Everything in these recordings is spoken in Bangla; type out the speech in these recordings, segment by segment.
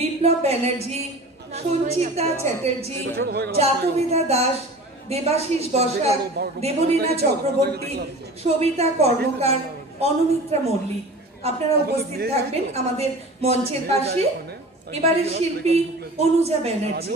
বিপ্লব ব্যানার্জি, সঞ্চিতা চ্যাটার্জি, জাতবেদা দাস, দেবাশিস বসাক, দেবলীনা চক্রবর্তী, সবিতা কর্মকার, অনুমিত্রা মল্লিক। আপনারা উপস্থিত থাকবেন আমাদের মঞ্চের পাশে। এবারের শিল্পী অনুজা ব্যানার্জি।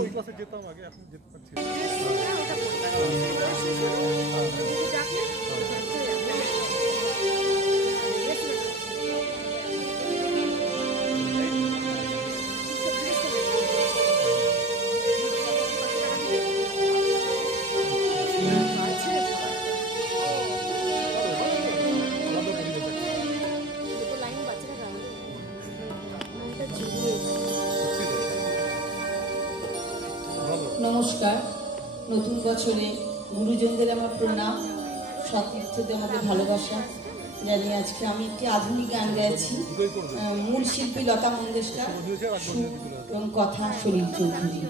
নমস্কার। নতুন বছরে গুরুজনদের আমার প্রণাম, সতীর্থদের আমাদের ভালোবাসা জানিয়ে আজকে আমি একটি আধুনিক গান গাইছি। মূল শিল্পী লতা মঙ্গেশকর, সুর এবং কথা সলিল চৌধুরী।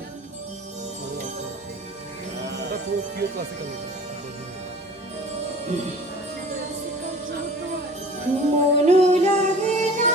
মনো লাগে না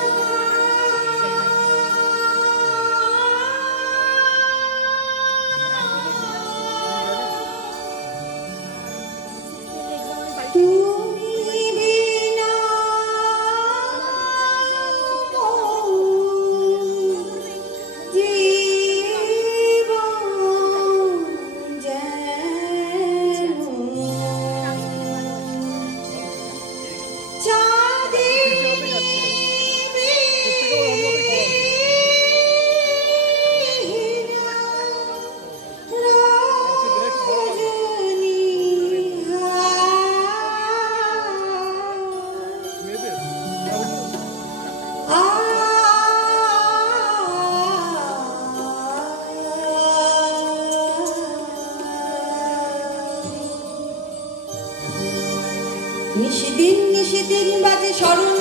নিশিদিন নিশিদিন বাজে স্মরণ